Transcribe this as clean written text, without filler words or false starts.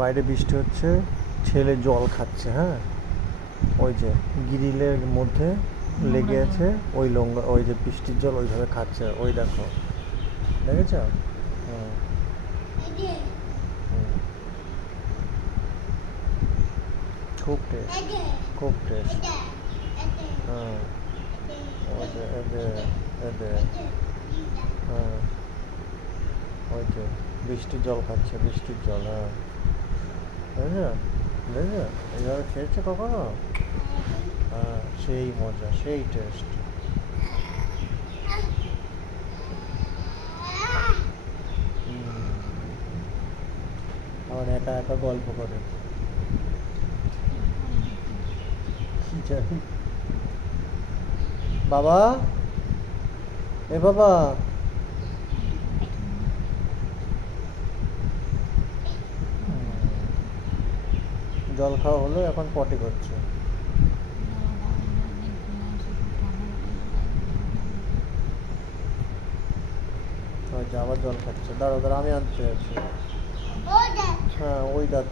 বাইরে বৃষ্টি হচ্ছে, ছেলে জল খাচ্ছে। হ্যাঁ, ওই যে গ্রিলের মধ্যে লেগে আছে, ওই লঙ্গা, ওই যে বৃষ্টির জল ওইভাবে খাচ্ছে, ওই দেখো, দেখেছ? হুম। হুম। খুব টেস্ট, খুব টেস্ট। হ্যাঁ, ওই যে এদের এদের হ্যাঁ, ওই যে বৃষ্টির জল খাচ্ছে, বৃষ্টির জল। হ্যাঁ, বুঝেছো, বুঝেছো, এইভাবে খেয়েছো কখনো? হ্যাঁ, সেই মজা, সেই টেস্ট। আবার একা একা গল্প করে, কি জানি। বাবা, এ বাবা, জল খাওয়া হলো, এখন পটি করছে। ওই যে আবার জল খাচ্ছে, দাঁড়াও দাঁড়াও, আমি আনতে যাচ্ছি। হ্যাঁ, ওই দাঁত।